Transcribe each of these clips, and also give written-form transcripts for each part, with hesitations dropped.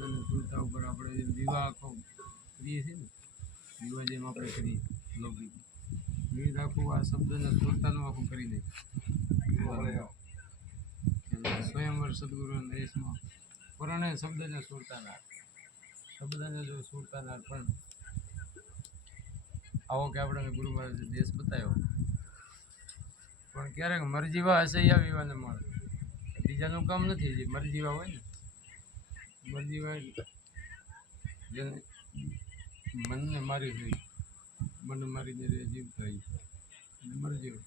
શબ્દને સુરતા ઉપર આપણે જેમ વિવાહ આખો કરીએ છીએ ને, વિવાહ જેમ આપણે કરીએ લૌકિક વિવિધ આખું આ શબ્દને સુરતાનું આખું કરી નાખ્યું. સ્વયંવર સદગુરુના દેશમાં પુરાણે શબ્દને સુરતાનાર, શબ્દને જો સુરતાનાર પણ આવો કે આપણે ગુરુ મહારાજે દેશ બતાવ્યો. પણ ક્યારેક મરજીવા હસૈયા વિવાને મળે, બીજાનું કામ નથી. જે મરજીવા હોય ને, મરજીવા જેને મનને મારી હોય, મન મારીને જીવ થાય મરજીવા.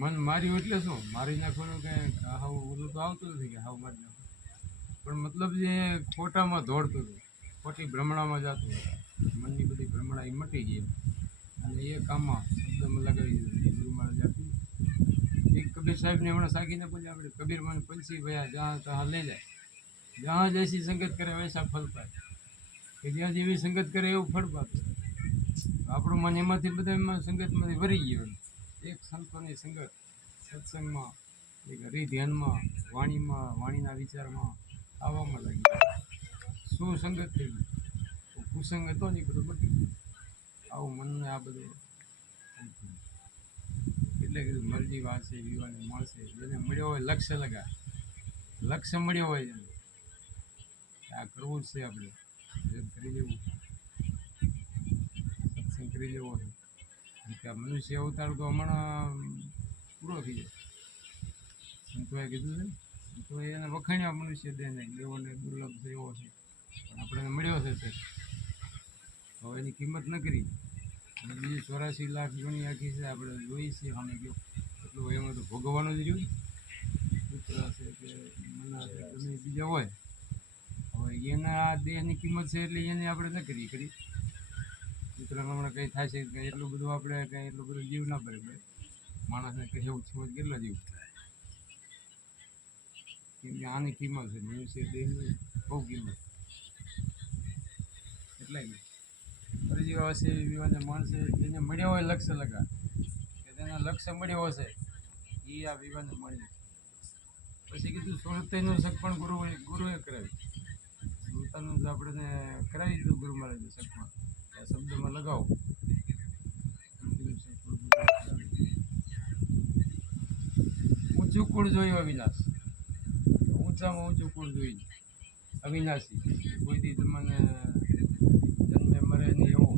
મન માર્યું એટલે શું? મારી નાખવાનું કાંઈ હાવ ઓલું તો આવતું નથી કે હાવ મારી નાખવું, પણ મતલબ જે ખોટામાં દોડતું હતું, ખોટી ભ્રમણામાં જતું હતું, મનની બધી ભ્રમણા એ મટી ગઈ અને એ કામમાં શબ્દમાં લગાવી દીધું. ગુરુ મહારાજ આપ્યું. એક કબીર સાહેબને હમણાં સાકીને બોલે આપણે, કબીર મન પંછી ભયા જहाँ તहाँ લઈ જાય, જहाँ જૈસી સંગત કરે વૈસા ફલ પાય, કે જ્યાં જેવી સંગત કરે એવું ફળ પાતું. આપણું મન એમાંથી બધા એમાં સંગતમાંથી ભરી ગયું. એક સંતોની સંગત, સત્સંગમાં, એક હરિધ્યાનમાં, વાણીમાં, વાણીના વિચારમાં આવવામાં લાગી. શું સંગત થઈ ગઈ, કુસંગ હતો ને એ બધું મટી ગયું. આવું મનને આ બધું એટલે કીધું મરજી વાંચે વિવાને મળશે. જેને મળ્યો હોય લક્ષ્ય લગા, લક્ષ્ય મળ્યો હોય જેને આ કરવું જ છે આપણે, કરી લેવું, સત્સંગ કરી લેવો છે. કે આ મનુષ્ય અવતાર તો હમણાં પૂરો થઈ જાય. સંતોએ કીધું છે ને, સંતોએ એને વખાણ્યા મનુષ્ય દેહને, દેવોને દુર્લભ છે એવો છે, પણ આપણને મળ્યો છે તે હવે એની કિંમત ન કરી. અને બીજી 84 લાખ જૂની આખી છે, આપણે જોઈ છીએ સામે ગયો એટલું એમાં તો ભોગવવાનું જ રહ્યું. પુત્ર છે કે મના છે ગમે બીજા હોય, હવે એના આ દેહની કિંમત છે એટલે એને આપણે ન કરી. મિત્રોને હમણાં કંઈ થાય છે કંઈ એટલું બધું આપણે કંઈ એટલું બધું જીવ ના ભરે માણસને કંઈ એવું છું કેટલો જીવ, કેમ કે આની કિંમત છે મનુષ્ય દેહની બહુ કિંમત. એટલે પરિજીવાસી વિવાને માણસે જેને મળ્યા હોય લક્ષ્ય લગા, કે જેને લક્ષ્ય મળ્યો હશે એ આ વિવાને મળી. પછી કીધું સુરતનું સગપણ ગુરુએ કરાવ્યું. સુરતાનું જ આપણે કરાવી દીધું ગુરુ મહારાજે સગપણ, આ શબ્દમાં લગાવો. ઊંચું કુળ જોયું અવિનાશ, ઊંચામાં ઊંચું કુળ જોઈ અવિનાશી, કોઈ દી તમને જન્મે મરે નહીં એવો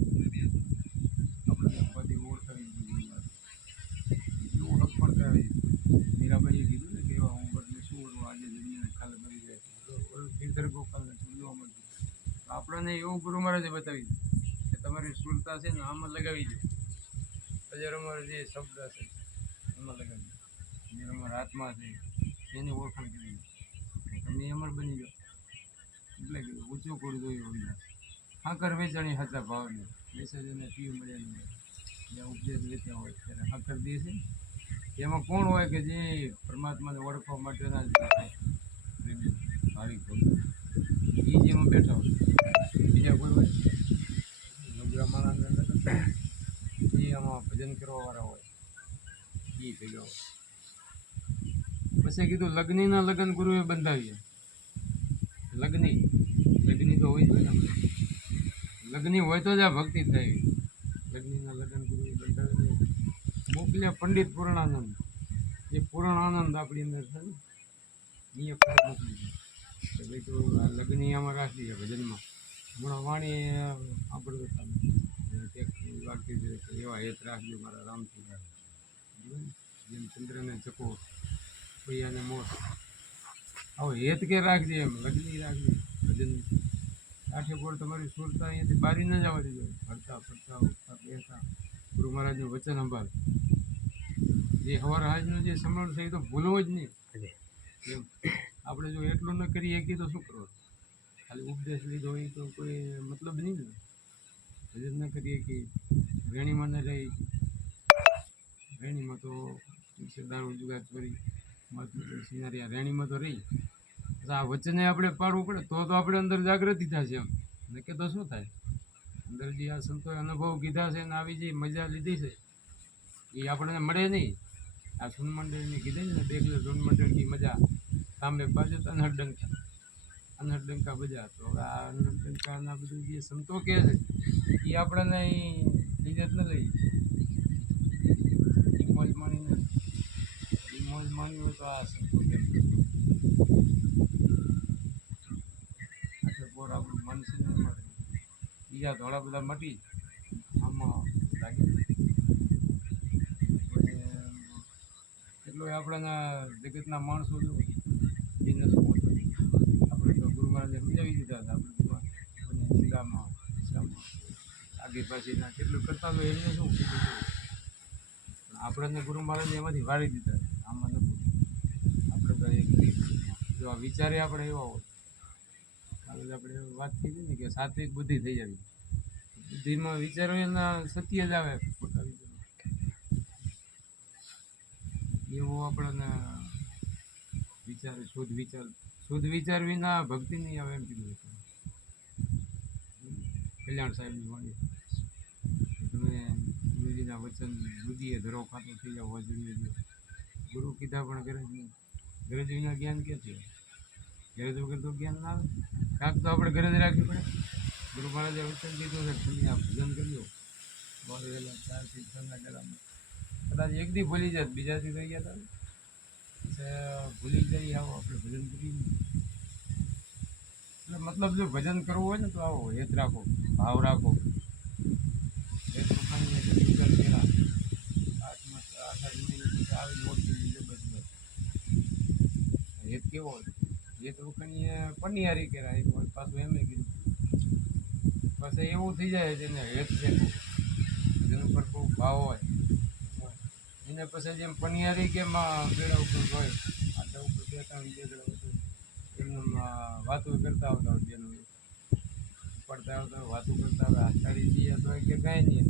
આપણે બધી ઓળખાવી દીધું. એવું હક પણ કરાવી દીધું. મીરાબાઈએ કીધું ને કે એવા હું બદલે શું ઓળવું આજે જમીને ખાલે કરી જાય ગીરધર ગોપાલને જોવા મળતું. આપણને એવું ગુરુ મહારાજે બતાવી દીધું કે તમારી સુરતા છે ને આમાં લગાવી દો, હજાર અમારો જે શબ્દ છે એમાં લગાવી દો, જે અમારા હાથમાં છે એની ઓળખાણ કરી દો, તમે અમર બની જાઓ. એટલે કીધું ઊંચું કુળ જોયું અવિનાશ, હાકર વેચાણી હતા ભાવને મેસેજને પીવ મળે નહીં. જ્યાં ઉપદેશ લેતા હોય ત્યારે હાકર દે છે. એમાં કોણ હોય કે જે પરમાત્માને ઓળખવા માટેના ભાવિક ભક્તો એ જેમાં બેઠા હોય, બીજા કોઈ હોય નબળા માણસને એ આમાં ભજન કરવાવાળા હોય એ ભેગા હોય. પછી કીધું લગ્નીના લગ્ન ગુરુએ બંધાવીએ. લગ્ની તો હોય જ ને, લગ્ની હોય તો જ આ ભક્તિ થાય. લગ્નીના લગ્ન ગુરુએ બંધાવીએ. મોકલ્યા પંડિત પૂર્ણાનંદ, જે પૂર્ણ આનંદ આપણી અંદર છે ને એ મોકલી કે ભાઈ તો આ લગ્ની આમાં રાખી છે ભજનમાં. હમણાં વાણી આપણે વાગતી છે કે એવા હેત રાખજો મારા રામથી, જેમ ચંદ્રને ચકો પૈયાને મોત, આવો હેત કે રાખજે એમ લગ્ની રાખજે ભજન. આઠે બોલ તમારી સુરતા અહીંયાથી બારી ન જવા દેજો. ફરતા ફરતા ઉઠતા બેસતા ગુરુ મહારાજનું વચન સંભાળ. જે હવાર હાજનું જે સમરણ છે એ તો ભૂલવો જ નહીં. એમ આપણે જો એટલું ન કરી શકીએ તો શું કરવું? ખાલી ઉપદેશ લીધો હોય તો કોઈ મતલબ નહીં ને. ભજન ન કરીએ કે રેણીમાં ન રહી, રેણીમાં તો દારૂ જુગાર કરી સિનારિયા રેણીમાં તો રહી. આ વચને આપણે પાડવું પડે તો આપણે અંદર જાગૃતિ થશે એમ, ને કે તો શું થાય? અંદર જે આ સંતોએ અનુભવ કીધા છે ને આવી જે મજા લીધી છે એ આપણને મળે નહીં. આ સૂન મંડળની કીધી ને દેખ લે સૂન મંડળની મજા સામે બાજુ તને ડંકા અનહદ ડંકા બજા. તો હવે આ અનહદ ડંકાના બધું જે સંતો કહે છે એ આપણને લીધે જ ન લઈ મોજ માણીને મોજ માણવી હોય તો આ સંતો કે પોર આપણું મન છે ને મળે બીજા ધોળા બધા મટી આમાં લાગી એટલું આપણને જગતના માણસો એને શું આપણે તો ગુરુ મહારાજે સમજાવી દીધા હતા આપણે નિંદામાં આગે પાછીના કેટલું કરતા હોય એમને શું કીધું પણ આપણને ગુરુ મહારાજે એમાંથી વાળી દીધા આમાં નતું આપણે તો એ ગરીબ જો આ વિચારે આપણે એવા હોય આપણે વાત કીધી ને કે સાત્વિક બુદ્ધિ થઈ આવી બુદ્ધિમાં વિચારો એના સત્ય જ આવે ખોટા વિચારો એવો આપણને વિચાર શુદ્ધ વિચાર વિના ભક્તિ નહીં આવે એમ કીધું કલ્યાણ સાહેબની વાણી તમે ગુરુજીના વચન બુદ્ધિએ ધરો ખાતો થઈ જાવ વજનીએ દો ગુરુ કીધા પણ ગરજ નહીં ગરજ વિના જ્ઞાન કે છે ગરજ વગર તો જ્ઞાન ના આવે કાંક તો આપણે ગરજ રાખવી પડે ગુરુ મહારાજે વચન કીધું છે તમે આ ભજન કરજો બહુ વહેલા 4 થી 6 ના કલામાં કદાચ એક દી ભૂલી જાય બીજાથી થઈ ગયા હતા ભૂલી જઈએ આવો આપણે ભજન કરીએ એટલે મતલબ જો ભજન કરવું હોય ને તો આવો હેત રાખો ભાવ રાખો હેત રૂપાણી પહેલાં 8 મહિને પછી આવી નોટ લીધે બસ હેત કેવો હોય હેત રૂપાણીએ પનિયારી કરાય પાછું એમ કીધું પછી એવું થઈ જાય છે ને હેત છે ભજન ઉપર બહુ ભાવ હોય એને પછી જેમ પનિયારી કે બેડા ઉપર હોય આટલા ઉપર 2-3 બેગડા હોય એમને વાતો કરતા આવતા હોય બેનો પડતા આવતા હોય વાતો કરતા હોય આષાઢી દઈએ તો કે કાંઈ નહીં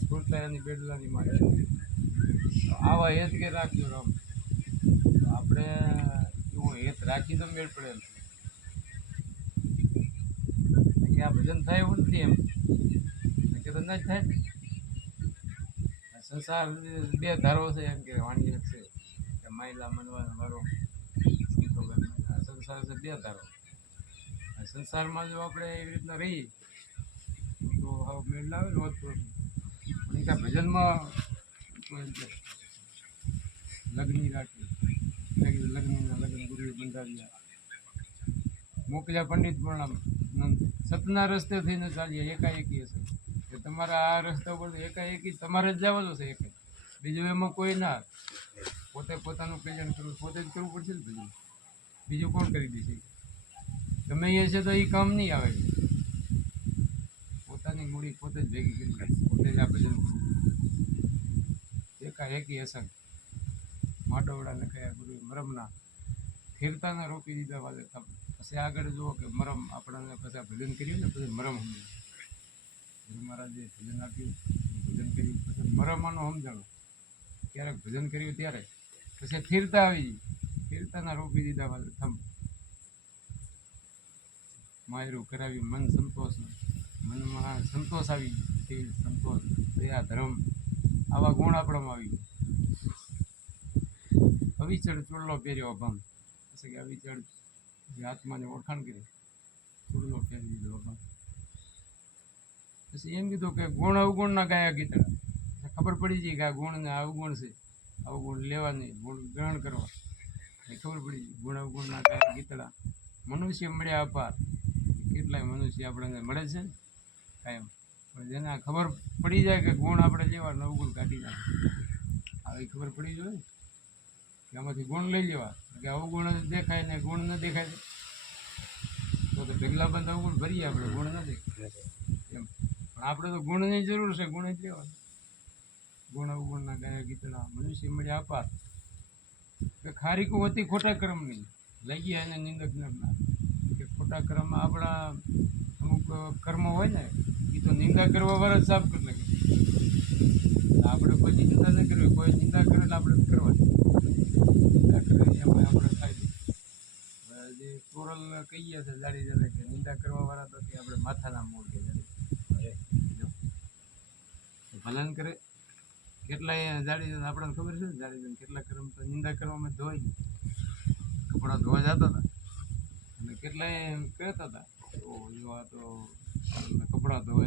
સ્ફૂર્તા એની બેડલાની મારે આવા હેત કે રાખ્યો રામ આપણે એવું હેત રાખી તો મેળ પડે એમ કે આ ભજન થાય એવું નથી એમ કે તો ના જ થાય સંસાર 2 ધારો છે એમ કે વાણી છે કે માયલા મનવાનો વારો સંસાર છે 2 ધારો સંસારમાં જો આપણે એવી રીતના રહીએ તો હવે મેળ ના આવે ને હોત પણ ત્યાં ભજનમાં લગ્ની રાખી લગ્ન ગુરુએ બંધાવ્યા મોકલ્યા પંડિત પ્રણામ સતના રસ્તે થઈને ચાલીએ એકાએકી હશે કે તમારા આ રસ્તા ઉપર એકાએકી તમારે જ જવાનું છે એક બીજું એમાં કોઈ ના પોતે પોતાનું કલ્યાણ કરવું પોતે જ કરવું પડશે ને ભજન બીજું કોણ કરી દેશે ગમે એ છે તો એ કામ નહીં આવે પોતાની મૂડી પોતે જ ભેગી કરી પોતે જ આ ભજન એકાએકી અસંગ માટોવડાને કયા ગુરુ મરમના ફેરતાના રોપી દીધા વાલે પછી આગળ જુઓ કે મરમ આપણને પછી ભજન કર્યું ને પછી મરમ સમજ્યું ગુરુ મહારાજે ભજન આપ્યું ભજન કર્યું પછી મરમવાનું સમજાણું ક્યારેક ભજન કર્યું ત્યારે પછી ફેરતા આવી ફેરતાના રોપી દીધા વાલે થમ માયરું કરાવ્યું મન સંતોષ મનમાં સંતોષ આવી તે સંતોષ દયા ધર્મ આવા ગુણ આપણામાં આવી અવિચળ ચોડલો પહેર્યો અભંગ પછી કે અવિચળ જે આત્માને ઓળખાણ કરી ચોડલો પહેરી દીધો અભંગ પછી એમ કીધું કે ગુણ અવગુણના ગાયા ગીતડા ખબર પડી ગઈ કે આ ગુણ ને અવગુણ છે અવગુણ લેવા નહીં ગુણ ગ્રહણ કરવા એ ખબર પડી ગઈ ગુણ અવગુણના ગાયા ગીતડા મનુષ્ય મળ્યા અપાર કેટલાય મનુષ્ય આપણને મળે છે ને કાયમ પણ જેને ખબર પડી જાય કે ગુણ આપણે લેવા અવગુણ કાઢી નાખે આવી ખબર પડી જોઈએ ને કે આમાંથી ગુણ લઈ લેવા કે અવગુણ દેખાય ને ગુણ ન દેખાય તો ઢગલા બંધ અવગુણ ભરીએ આપણે ગુણ ન દેખાય એમ પણ આપણે તો ગુણની જરૂર છે ગુણ જ લેવાનું ગુણ અવગુણના ગાયા ગીતડા મનુષ્ય મળ્યા અપાર કે ખારીકું હતી ખોટા કર્મની લઈ ગયા એને નિંદક ના કે ખોટા કર્મમાં આપણા અમુક કર્મ હોય ને એ તો નિંદા કરવા વાળા જ સાફ કરી નાખે આપણે કોઈ નિંદા ન કરવી કોઈ નિંદા કરે એટલે આપણે કરવાની નિંદા કરે એમાં આપણે થાય જે ચોરલ કહીએ છે જાડી જાડે કે નિંદા કરવા વાળા તો કે આપણે માથાના મૂળ કે ભલન કરે કેટલાય જાડી આપણને ખબર છે ને જાડી કેટલા કર્મ તો નિંદા કરવામાં ધોઈ કપડા ધોવા જતા હતા કેટલાય એમ કહેતા હતા તો જો આ તો કપડાં ધોવે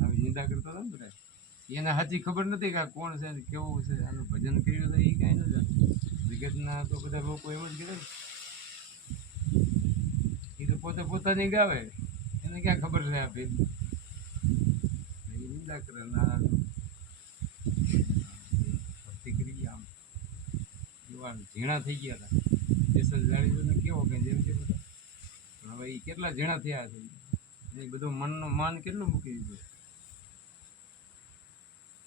આવી નિંદા કરતા હતા ને બધા એને સાચી ખબર નથી કે આ કોણ છે ને કેવું છે આનું ભજન કર્યું છે એ કાંઈ ન જાણે વિગતના તો બધા લોકો એમ જ કહેવાય એ તો પોતે પોતાની ગાવે એને ક્યાં ખબર છે આ ભેદ એ નિંદા કરે ના ભક્તિ કરી ગયા આમ એવા ઝીણા થઈ ગયા હતા કેસર જાળીને કેવો કે જેમ કે બધા પણ હવે એ કેટલા ઝીણા થયા છે એ બધું મનનું માન કેટલું મૂકી દીધું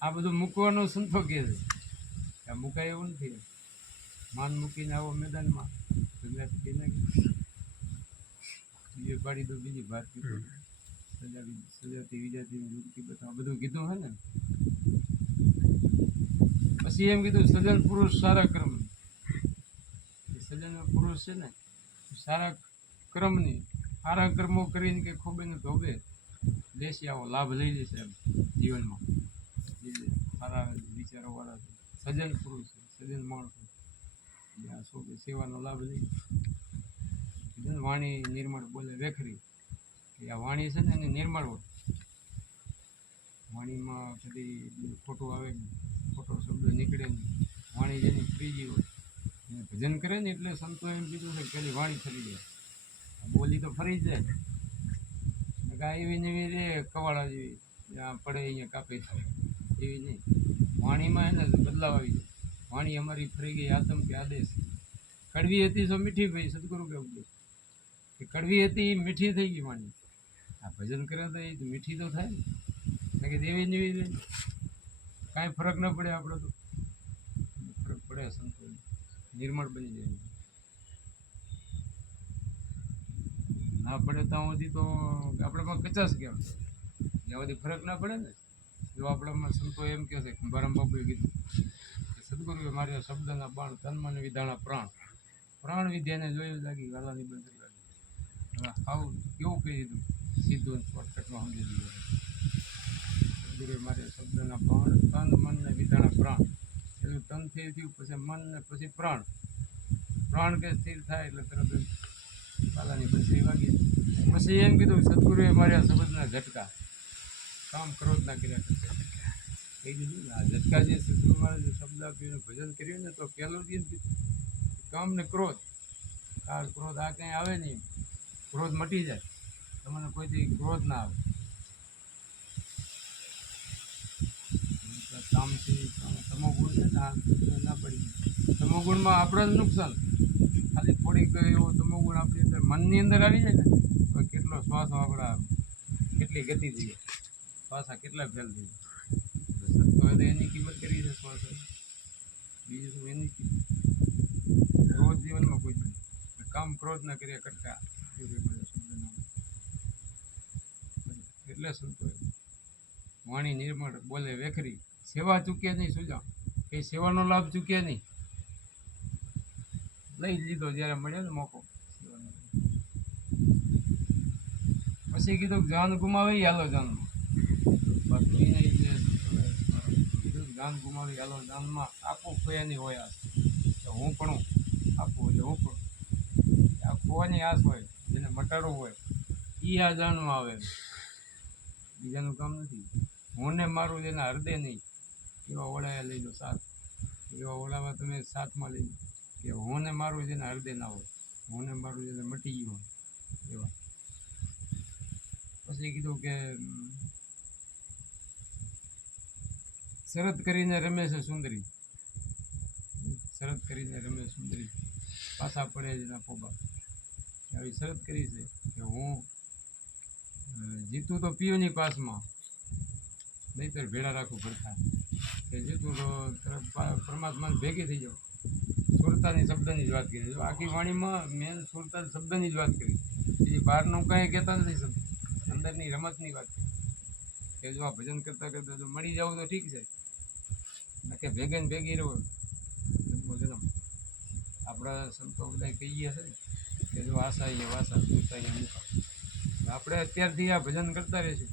આ બધું મૂકવાનું સંતો કહે છે આ મુકાય એવું નથી માન મૂકીને આવો મેદાનમાં બીજે પાડી દો બીજી વાત સજાતી વિજાતી યુક્તિ બતાવો બધું કીધું હે ને પછી એમ કીધું સજ્જન પુરુષ સારા કર્મ સજ્જન પુરુષ છે ને સારા કર્મની સારા કર્મો કરીને કે ખૂબ એને ધોબે લેશે આવો લાભ લઈ લેશે એમ જીવનમાં જે સારા વિચારોવાળા છે સજ્જન પુરુષ સજ્જન માણસો શું કે સેવાનો લાભ લઈ વાણી નિર્મળ બોલે વેખરી કે આ વાણી છે ને એની નિર્મળ હોય વાણીમાં કદી ખોટું આવે ખોટો શબ્દ નીકળે ને વાણી જેની ત્રીજી હોય એને ભજન કરે ને એટલે સંતો એમ કીધું છે કે પેલી વાણી ફરી જાય બોલી તો ફરી જ જાય એવી ને એવી રે કવાડા જેવી ત્યાં પડે અહીંયા કાપે એવી નહીં વાણીમાં એને બદલાવ આવી જાય વાણી અમારી ફરી ગઈ આતમ કે આદેશ કડવી હતી તો મીઠી ભાઈ સદગુરુ કેવું કે કડવી હતી મીઠી થઈ ગઈ વાણી આ ભજન કરે તો એ મીઠી તો થાય ને કે દેવી જેવી રહે કાંઈ ફરક ન પડે આપણે તો ફરક પડે સંતો નિર્મળ બની જાય ના પડે ત્યાં સુધી તો આપણામાં કચાશ કહેવાય જ્યાં સુધી ફરક ના પડે ને જો આપણામાં સંતો એમ કહે છે કુંભારામ બાપુએ કીધું કે સદગુરુએ મારા શબ્દના બાણ તન મન વિધાણા પ્રાણ વિદ્યાને જોયું લાગી ગાલાની બંધ લાગી હવે આવું કેવું કહી દીધું સીધું શોર્ટકટમાં સમજી દીધું સદગુરુએ મારે શબ્દના બાણ તન મન ને વિધાણા પ્રાણ એટલું તન થઈ થયું પછી મન ને પછી પ્રાણ કે સ્થિર થાય એટલે તરત ગાલાની બંસરી વાગી પછી એમ કીધું સદગુરુએ માર્યા શબ્દના ઝટકા કામ ક્રોધ ના કર્યા કરતા કહી દીધું ને આ ઝટકા જે સદગુરુ મહારાજે શબ્દ આપ્યું ભજન કર્યું ને તો પહેલું જ કામ ને ક્રોધ આ ક્રોધ આ કંઈ આવે નહીં ક્રોધ મટી જાય તમને કોઈથી ક્રોધ ના આવે કામથી તમોગુણ છે ને આ ના પડી તમોગુણમાં આપણે જ નુકસાન ખાલી થોડીક એવો તમોગુણ આપણી અંદર મનની અંદર આવી જાય ને તો કેટલો શ્વાસ આપણા કેટલી ગતિ થઈ જાય શ્વાસા કેટલા ફેલ થઈ જાય સત્તો તો એની કિંમત કરી છે શ્વાસ બીજું શું એની કિંમત ક્રોધ જીવનમાં કોઈ નહીં કામ ક્રોધ ના કર્યા કરતા એટલે સંતો વાણી નિર્મળ બોલે વેખરી સેવા ચૂકે નહીં સુજા એ સેવાનો લાભ ચૂકે નહીં લઈ લીધો જ્યારે મળ્યો ને મોકો પછી કીધું જાન ગુમાવી હાલો જાનમાં બસ એને કીધું જાન ગુમાવી હાલો જાનમાં આપવું ખોયાની હોય આસ હું પણ આપવું એટલે હું પણ આ ખોવાની આસ હોય જેને મટાડવું હોય એ આ જાનમાં આવે બીજાનું કામ નથી હું ને મારું જેના હૃદય નહીં એવા ઓળાયા લઈ લો સાથ એવા ઓળામાં તમે સાથમાં લઈ લો કે હું ને મારું જેના હૃદય ના હોય હું ને મારું જેને મટી ગયું હોય એવા પછી કીધું કે શરત કરીને રમે છે સુંદરી શરત કરીને રમે સુંદરી પાછા પડે જેના પોબા આવી શરત કરી છે કે હું જીતું તો પીઓની પાસમાં નહીંતર ભેળા રાખું ભરતા કે જીતું તો પરમાત્માને ભેગી થઈ જાઓ સુરતાની શબ્દની જ વાત કરી આખી વાણીમાં મેન સુરતા શબ્દની જ વાત કરી બીજી બહારનું કાંઈ કહેતા નથી શબ્દ અંદરની રમતની વાત કે જો આ ભજન કરતાં કરતાં જો મળી જાવ તો ઠીક છે કે ભેગે ને ભેગી રહો જન્મ આપણા સંતો બધા કહી ગયા છે ને કે જો આશા એ વાસા સુરતા એ મૂકા આપણે અત્યારથી આ ભજન કરતા રહીશું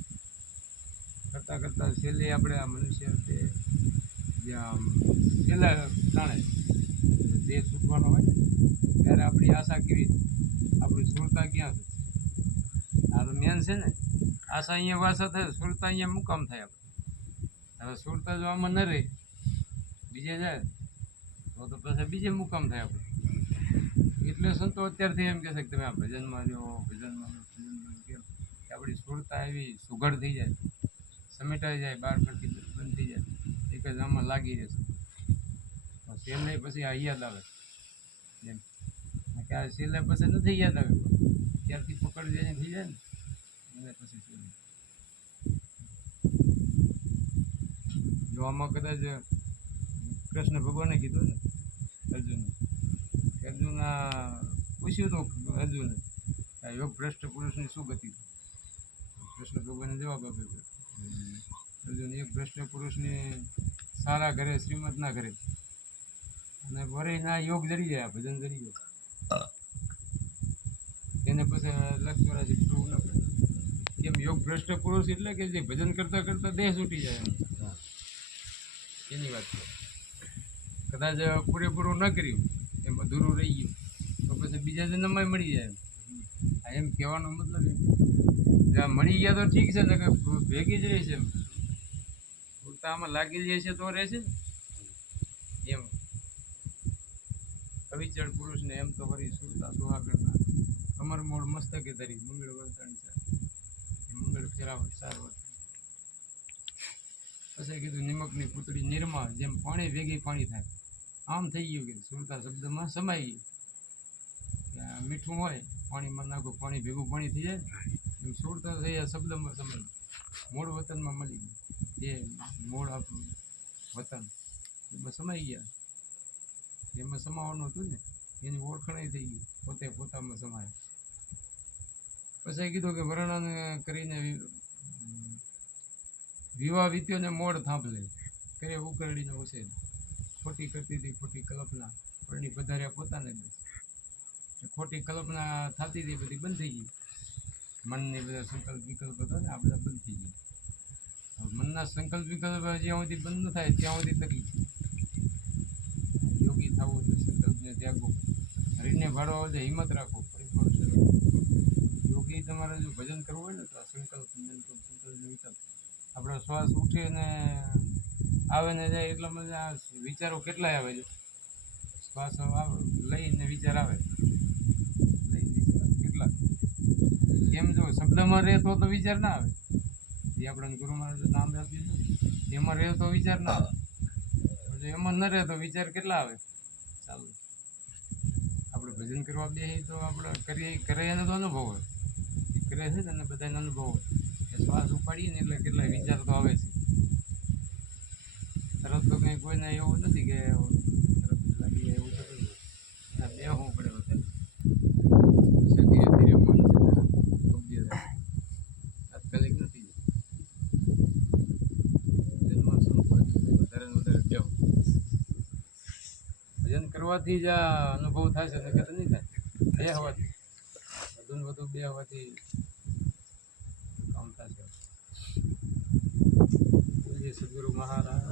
કરતાં કરતાં છેલ્લે આપણે આ મનુષ્ય તે જ્યાં છેલ્લા ટાણે દેહ છૂટવાનો હોય ને ત્યારે આપણી આશા કેવી આપણી સુરતા ક્યાં છે? આ તો મેન છે ને. આશા અહીંયા વાસા થાય, સુરતા અહીંયા મુકામ થાય આપણે. હવે સુરતા જો આમાં ન રહે, બીજે જાય તો પછી બીજે મુકામ થાય આપણે. એટલે સંતો અત્યારથી એમ કહે છે કે તમે આ ભજનમાં રહ્યો, ભજનમાં કેમ કે આપણી સુરતા એવી સુઘડ થઈ જાય, સમેટાઈ જાય, બહાર કરતી બંધ થઈ જાય, એક જ આમાં લાગી રહેશે. છેલ્લે પછી આ યાદ આવે એમ કે આ છેલ્લે પછી નથી યાદ આવે, ત્યારથી પકડ જઈને થઈ જાય ને એને પછી છેલ્લે. જો આમાં કદાચ કૃષ્ણ ભગવાને કીધું ને અર્જુનને, અર્જુનના પૂછ્યું હતું અર્જુને આ યોગ ભ્રષ્ટ પુરુષની શું ગતિ? કૃષ્ણ ભગવાને જવાબ આપ્યો અર્જુન, એક ભ્રષ્ટ પુરુષની સારા ઘરે, શ્રીમદના ઘરે અને વરેના યોગ જરી જાય, ભજન જરી જાય, એને પછી લક્ષ જોવું ન પડે. કેમ યોગ ભ્રષ્ટ પુરુષ એટલે કે જે ભજન કરતા કરતા દેહ છૂટી જાય એની વાત છે. કદાચ પૂરેપૂરું ન કર્યું, એમ અધૂરું રહી ગયું તો પછી બીજા જન્મમાં મળી જાય. એમ કહેવાનો મતલબ એમ મળી ગયા તો ઠીક છે ને, કે ભેગી જ રહી છે, આમાં લાગી જાય છે તો રહેશે એમ. અવિચળ પુરુષને એમ તો વળી સુરતા સુહાગણના અમર મોડ મસ્તકે ધરી મંગળ વર્તાણી છે, મંગળ ફેરાવટ સારવટ. પછી કીધું નિમકની પૂતળી નિર્મા, જેમ પાણી ભેગી પાણી થાય આમ થઈ ગયું કે સુરતા શબ્દમાં સમાઈ ગયું. મીઠું હોય પાણીમાં નાખો, પાણી ભેગું પાણી થઈ જાય એમ સુરતા થઈ શબ્દમાં સમાઈ મૂળ વતનમાં મળી ગયું. જે મૂળ આપણું વતન એમાં સમાઈ ગયા, એમાં સમાવાનું હતું ને એની ઓળખાણ થઈ ગઈ, પોતે પોતામાં સમાય. પછી કીધું કે વર્ણન કરીને વિવાહ વીત્યોને મોડ થાંભલે કરે ઉકરડીને ઉછેર, ખોટી કરતી હતી ખોટી કલ્પના, પરણી પધાર્યા પોતાને જ. ખોટી કલ્પના થતી હતી બધી બંધ થઈ ગઈ, મનની બધા સંકલ્પ વિકલ્પ હતા ને આ બધા બંધ થઈ ગયા. મનના સંકલ્પ વિકલ્પ જ્યાં સુધી બંધ ન થાય ત્યાં સુધી તકલીફ. યોગી થવું તો સંકલ્પને ત્યાગો, હરીને ભાડવા હોય તો હિંમત રાખો, પરિપૂર્ણ શરીર. યોગી તમારે જો ભજન કરવું હોય ને તો આ સંકલ્પ વિકલ્પ, આપણો શ્વાસ ઉઠે ને આવે ને જાય એટલામાં આ વિચારો કેટલાય આવે છે. શ્વાસ આવે લઈને વિચાર આવે, કેટલા એમ જો શબ્દમાં રહે તો વિચાર ના આવે. જે આપણને ગુરુ મહારાજે નામ આપ્યું છે એમાં રહે તો વિચાર ના આવે, એમાં ન રહે તો વિચાર કેટલા આવે. ચાલો આપણે ભજન કરવા બેસીએ તો આપણે કરે એનો તો અનુભવ હોય, કરે છે ને બધાને અનુભવ હોય કે શ્વાસ ઉપાડીએ ને એટલે કેટલાય વિચાર તો આવે છે. તરત તો કંઈ કોઈને એવું નથી કે તરત લાગી જાય એવું થતું નથી, એના બેસવું પડે વધારે. ધીરે ધીરે મન કબજે થાય, તાત્કાલિક નથી. ભજનમાં સંપર્ક વધારે ને વધારે બેહો. ભજન કરવાથી જ આ અનુભવ થાય છે, નકર નહીં થાય. બેહવાથી વધુ ને વધુ બેહવાથી કામ થશે. બોલીએ સદગુરુ મહારાજ.